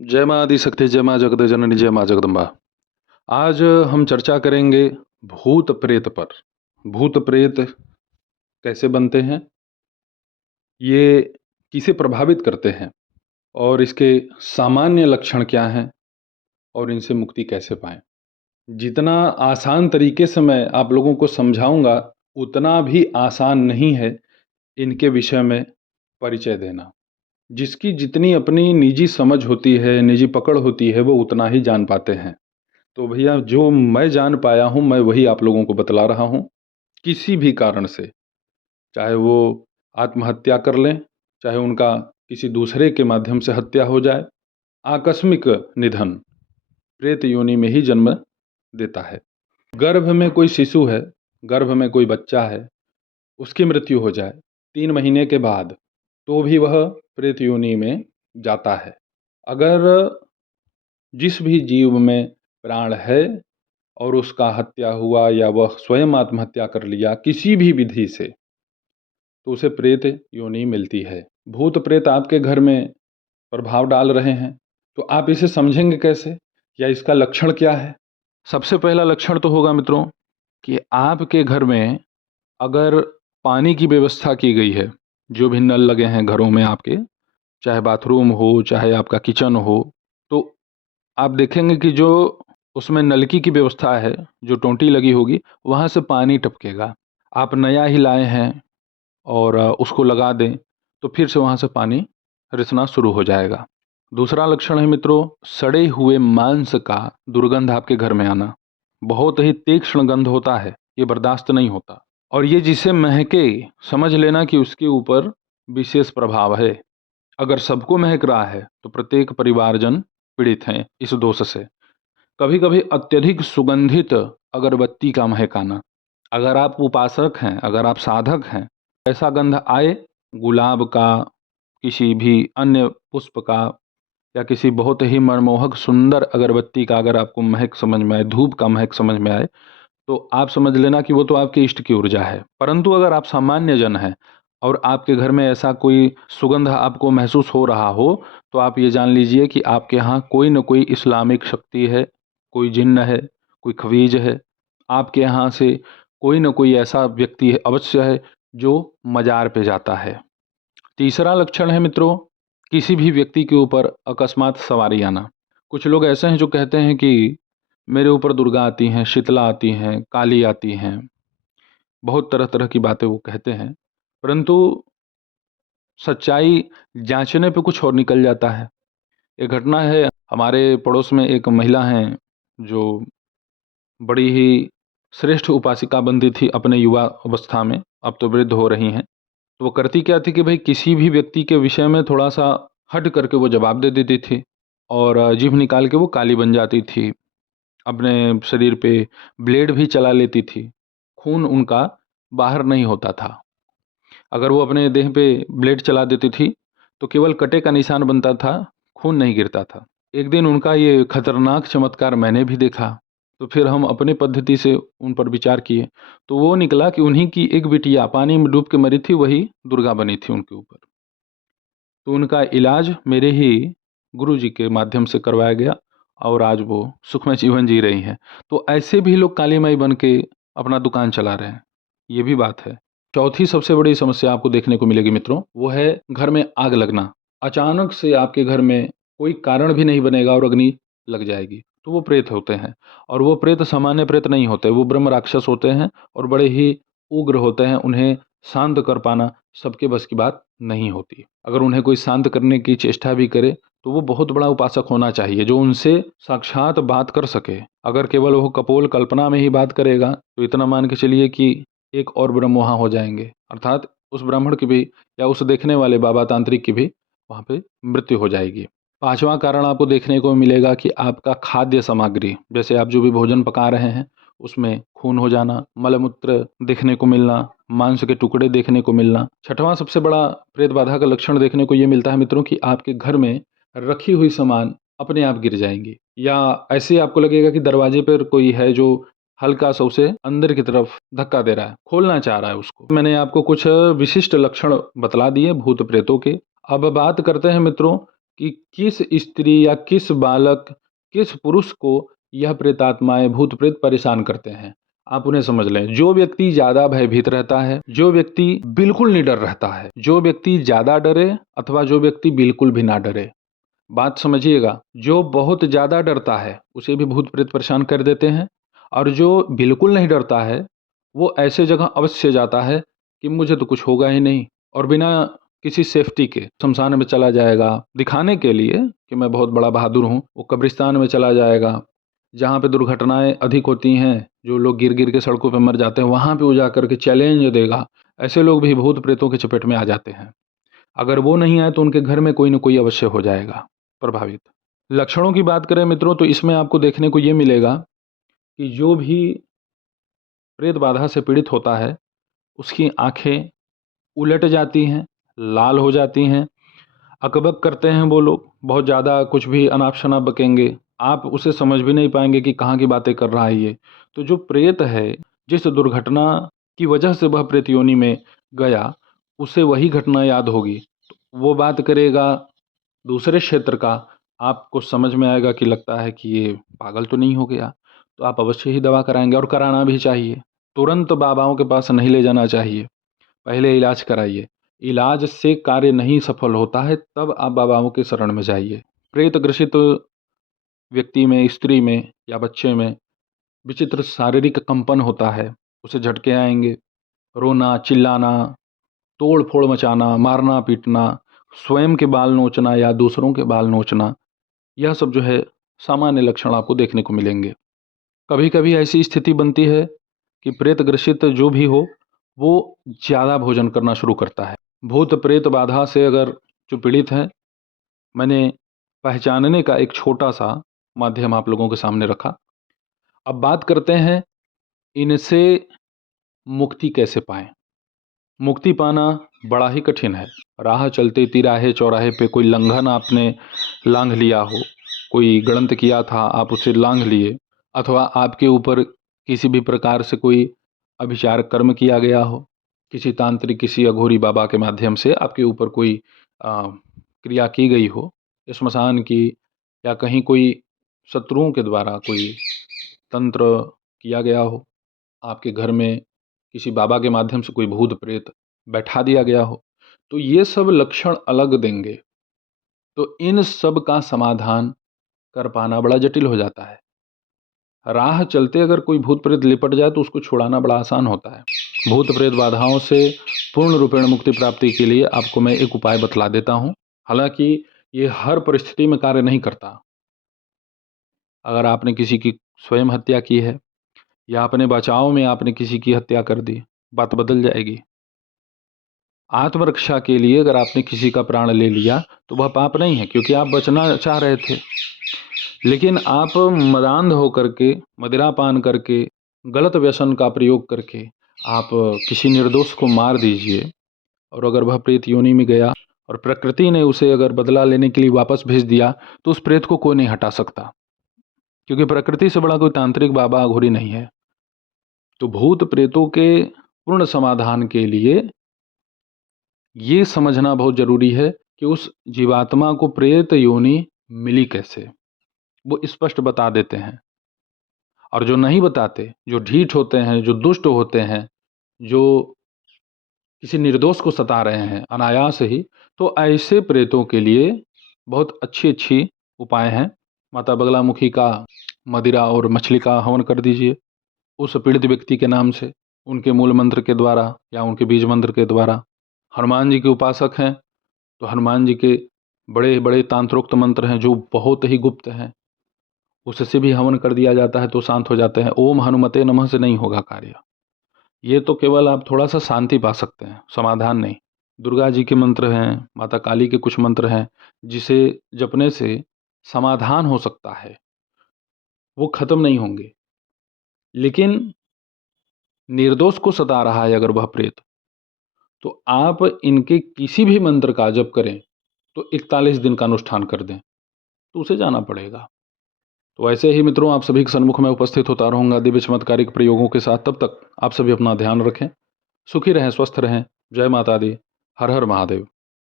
जय माँ आदिशक्ति, जय माँ जगत जननी, जय माँ जगदम्बा। आज हम चर्चा करेंगे भूत प्रेत पर। भूत प्रेत कैसे बनते हैं, ये किसे प्रभावित करते हैं और इसके सामान्य लक्षण क्या हैं और इनसे मुक्ति कैसे पाएं। जितना आसान तरीके से मैं आप लोगों को समझाऊंगा, उतना भी आसान नहीं है इनके विषय में परिचय देना। जिसकी जितनी अपनी निजी समझ होती है, निजी पकड़ होती है, वो उतना ही जान पाते हैं। तो भैया, जो मैं जान पाया हूँ मैं वही आप लोगों को बतला रहा हूँ। किसी भी कारण से, चाहे वो आत्महत्या कर लें, चाहे उनका किसी दूसरे के माध्यम से हत्या हो जाए, आकस्मिक निधन प्रेत योनि में ही जन्म देता है। गर्भ में कोई शिशु है, गर्भ में कोई बच्चा है, उसकी मृत्यु हो जाए 3 महीने के बाद, तो भी वह प्रेत योनि में जाता है। अगर जिस भी जीव में प्राण है और उसका हत्या हुआ या वह स्वयं आत्महत्या कर लिया किसी भी विधि से, तो उसे प्रेत योनि मिलती है। भूत प्रेत आपके घर में प्रभाव डाल रहे हैं, तो आप इसे समझेंगे कैसे या इसका लक्षण क्या है। सबसे पहला लक्षण तो होगा मित्रों कि आपके घर में अगर पानी की व्यवस्था की गई है, जो भी नल लगे हैं घरों में आपके, चाहे बाथरूम हो चाहे आपका किचन हो, तो आप देखेंगे कि जो उसमें नलकी की व्यवस्था है, जो टोंटी लगी होगी, वहाँ से पानी टपकेगा। आप नया ही लाए हैं और उसको लगा दें तो फिर से वहाँ से पानी रिसना शुरू हो जाएगा। दूसरा लक्षण है मित्रों, सड़े हुए मांस का दुर्गंध आपके घर में आना। बहुत ही तीक्ष्ण गंध होता है, ये बर्दाश्त नहीं होता, और ये जिसे महके समझ लेना कि उसके ऊपर विशेष प्रभाव है। अगर सबको महक रहा है तो प्रत्येक परिवारजन पीड़ित हैं इस दोष से। कभी कभी अत्यधिक सुगंधित अगरबत्ती का महकाना, अगर आप उपासक हैं, अगर आप साधक हैं, ऐसा गंध आए गुलाब का, किसी भी अन्य पुष्प का, या किसी बहुत ही मनमोहक सुंदर अगरबत्ती का अगर आपको महक समझ में आए, धूप का महक समझ में आए, तो आप समझ लेना कि वो तो आपके इष्ट की ऊर्जा है। परंतु अगर आप सामान्य जन हैं और आपके घर में ऐसा कोई सुगंध आपको महसूस हो रहा हो, तो आप ये जान लीजिए कि आपके यहाँ कोई न कोई इस्लामिक शक्ति है, कोई जिन्न है, कोई खवीज है। आपके यहाँ से कोई न कोई ऐसा व्यक्ति है, अवश्य है, जो मजार पे जाता है। तीसरा लक्षण है मित्रों, किसी भी व्यक्ति के ऊपर अकस्मात सवारी आना। कुछ लोग ऐसे हैं जो कहते हैं कि मेरे ऊपर दुर्गा आती हैं, शीतला आती हैं, काली आती हैं, बहुत तरह तरह की बातें वो कहते हैं, परंतु सच्चाई जांचने पे कुछ और निकल जाता है। एक घटना है, हमारे पड़ोस में एक महिला हैं जो बड़ी ही श्रेष्ठ उपासिका बनती थी अपने युवा अवस्था में, अब तो वृद्ध हो रही हैं। तो वो करती क्या थी कि भाई किसी भी व्यक्ति के विषय में थोड़ा सा हट करके वो जवाब दे देती थी और जीभ निकाल के वो काली बन जाती थी। अपने शरीर पे ब्लेड भी चला लेती थी, खून उनका बाहर नहीं होता था। अगर वो अपने देह पे ब्लेड चला देती थी तो केवल कटे का निशान बनता था, खून नहीं गिरता था। एक दिन उनका ये खतरनाक चमत्कार मैंने भी देखा, तो फिर हम अपने पद्धति से उन पर विचार किए, तो वो निकला कि उन्हीं की एक बिटिया पानी में डूब के मरी थी, वही दुर्गा बनी थी उनके ऊपर। तो उनका इलाज मेरे ही गुरुजी के माध्यम से करवाया गया और आज वो सुखमय जीवन जी रही हैं। तो ऐसे भी लोग काली माई बन के अपना दुकान चला रहे हैं, ये भी बात है। चौथी सबसे बड़ी समस्या आपको देखने को मिलेगी मित्रों, वो है घर में आग लगना। अचानक से आपके घर में कोई कारण भी नहीं बनेगा और अग्नि लग जाएगी, तो वो प्रेत होते हैं। और वो प्रेत सामान्य प्रेत नहीं होते, वो ब्रह्म राक्षस होते हैं और बड़े ही उग्र होते हैं। उन्हें शांत कर पाना सबके बस की बात नहीं होती। अगर उन्हें कोई शांत करने की चेष्टा भी करे तो वो बहुत बड़ा उपासक होना चाहिए जो उनसे साक्षात बात कर सके। अगर केवल वो कपोल कल्पना में ही बात करेगा तो इतना मान के चलिए कि एक और ब्रह्म वहाँ हो जाएंगे, अर्थात उस ब्राह्मण की भी या उस देखने वाले बाबा तांत्रिक की भी वहाँ पे मृत्यु हो जाएगी। पांचवा कारण आपको देखने को मिलेगा कि आपका खाद्य सामग्री, जैसे आप जो भी भोजन पका रहे हैं उसमें खून हो जाना, मलमूत्र देखने को मिलना, मांस के टुकड़े देखने को मिलना। छठवां सबसे बड़ा प्रेत बाधा का लक्षण देखने को ये मिलता है मित्रों कि आपके घर में रखी हुई सामान अपने आप गिर जाएंगी, या ऐसे आपको लगेगा कि दरवाजे पर कोई है जो हल्का सा उसे अंदर की तरफ धक्का दे रहा है, खोलना चाह रहा है उसको। मैंने आपको कुछ विशिष्ट लक्षण बतला दिए भूत प्रेतों के। अब बात करते हैं मित्रों कि किस स्त्री या किस बालक, किस पुरुष को यह प्रेतात्माएं, भूत प्रेत परेशान करते हैं। आप उन्हें समझ लें। जो व्यक्ति ज़्यादा भयभीत रहता है, जो व्यक्ति बिल्कुल निडर रहता है, जो व्यक्ति ज़्यादा डरे अथवा जो व्यक्ति बिल्कुल भी ना डरे, बात समझिएगा। जो बहुत ज़्यादा डरता है उसे भी भूत प्रेत परेशान कर देते हैं, और जो बिल्कुल नहीं डरता है वो ऐसे जगह अवश्य जाता है कि मुझे तो कुछ होगा ही नहीं, और बिना किसी सेफ्टी के शमशान में चला जाएगा दिखाने के लिए कि मैं बहुत बड़ा बहादुर हूँ। वो कब्रिस्तान में चला जाएगा जहाँ पे दुर्घटनाएं अधिक होती हैं, जो लोग गिर गिर के सड़कों पे मर जाते हैं, वहाँ पे वो जा करके चैलेंज देगा। ऐसे लोग भी भूत प्रेतों के चपेट में आ जाते हैं। अगर वो नहीं आए तो उनके घर में कोई ना कोई अवश्य हो जाएगा प्रभावित। लक्षणों की बात करें मित्रों तो इसमें आपको देखने को ये मिलेगा कि जो भी प्रेत बाधा से पीड़ित होता है उसकी आंखें उलट जाती हैं, लाल हो जाती हैं, अकबक करते हैं वो लोग, बहुत ज़्यादा कुछ भी अनाप शनाप बकेंगे, आप उसे समझ भी नहीं पाएंगे कि कहाँ की बातें कर रहा है ये। तो जो प्रेत है, जिस दुर्घटना की वजह से वह प्रेत योनि में गया, उसे वही घटना याद होगी, तो वो बात करेगा दूसरे क्षेत्र का। आपको समझ में आएगा कि लगता है कि ये पागल तो नहीं हो गया, तो आप अवश्य ही दवा कराएंगे, और कराना भी चाहिए। तुरंत बाबाओं के पास नहीं ले जाना चाहिए, पहले इलाज कराइए। इलाज से कार्य नहीं सफल होता है तब आप बाबाओं के शरण में जाइए। प्रेत ग्रसित व्यक्ति में, स्त्री में या बच्चे में विचित्र शारीरिक कंपन होता है, उसे झटके आएंगे, रोना, चिल्लाना, तोड़ फोड़ मचाना, मारना पीटना, स्वयं के बाल नोचना या दूसरों के बाल नोचना, यह सब जो है सामान्य लक्षण आपको देखने को मिलेंगे। कभी कभी ऐसी स्थिति बनती है कि प्रेत ग्रसित जो भी हो वो ज़्यादा भोजन करना शुरू करता है। भूत प्रेत बाधा से अगर जो पीड़ित है, मैंने पहचानने का एक छोटा सा माध्यम आप लोगों के सामने रखा। अब बात करते हैं इनसे मुक्ति कैसे पाएं। मुक्ति पाना बड़ा ही कठिन है। राह चलते तिराहे चौराहे पे कोई लंघन आपने लांघ लिया हो, कोई गलत किया था आप उसे लांघ लिए, अथवा आपके ऊपर किसी भी प्रकार से कोई अभिचार कर्म किया गया हो, किसी तांत्रिक, किसी अघोरी बाबा के माध्यम से आपके ऊपर कोई क्रिया की गई हो, श्मशान की, या कहीं कोई शत्रुओं के द्वारा कोई तंत्र किया गया हो, आपके घर में किसी बाबा के माध्यम से कोई भूत प्रेत बैठा दिया गया हो, तो ये सब लक्षण अलग देंगे। तो इन सब का समाधान कर पाना बड़ा जटिल हो जाता है। राह चलते अगर कोई भूत प्रेत लिपट जाए तो उसको छुड़ाना बड़ा आसान होता है। भूत प्रेत बाधाओं से पूर्ण रूपेण मुक्ति प्राप्ति के लिए आपको मैं एक उपाय बतला देता हूँ। हालांकि ये हर परिस्थिति में कार्य नहीं करता। अगर आपने किसी की स्वयं हत्या की है या अपने बचाव में आपने किसी की हत्या कर दी, बात बदल जाएगी। आत्मरक्षा के लिए अगर आपने किसी का प्राण ले लिया तो वह पाप नहीं है, क्योंकि आप बचना चाह रहे थे। लेकिन आप मदांध होकर के, मदिरा पान करके, गलत व्यसन का प्रयोग करके आप किसी निर्दोष को मार दीजिए, और अगर वह प्रेत योनि में गया और प्रकृति ने उसे अगर बदला लेने के लिए वापस भेज दिया, तो उस प्रेत को कोई नहीं हटा सकता, क्योंकि प्रकृति से बड़ा कोई तांत्रिक बाबा अघोरी नहीं है। तो भूत प्रेतों के पूर्ण समाधान के लिए ये समझना बहुत जरूरी है कि उस जीवात्मा को प्रेत योनि मिली कैसे, वो स्पष्ट बता देते हैं। और जो नहीं बताते, जो ढीठ होते हैं, जो दुष्ट होते हैं, जो किसी निर्दोष को सता रहे हैं अनायास ही, तो ऐसे प्रेतों के लिए बहुत अच्छी अच्छी उपाय हैं। माता बगलामुखी का मदिरा और मछली का हवन कर दीजिए उस पीड़ित व्यक्ति के नाम से, उनके मूल मंत्र के द्वारा या उनके बीज मंत्र के द्वारा। हनुमान जी के उपासक हैं तो हनुमान जी के बड़े बड़े तांत्रोक्त मंत्र हैं जो बहुत ही गुप्त हैं, उससे भी हवन कर दिया जाता है तो शांत हो जाते हैं। ओम हनुमते नमः से नहीं होगा कार्य। ये तो केवल आप थोड़ा सा शांति पा सकते हैं, समाधान नहीं। दुर्गा जी के मंत्र हैं, माता काली के कुछ मंत्र हैं जिसे जपने से समाधान हो सकता है, वो खत्म नहीं होंगे। लेकिन निर्दोष को सता रहा है अगर वह प्रेत, तो आप इनके किसी भी मंत्र का जप करें तो 41 दिन का अनुष्ठान कर दें तो उसे जाना पड़ेगा। तो ऐसे ही मित्रों आप सभी के सन्मुख में उपस्थित होता रहूंगा दिव्य चमत्कारिक प्रयोगों के साथ। तब तक आप सभी अपना ध्यान रखें, सुखी रहें, स्वस्थ रहें। जय माता दी। हर हर महादेव।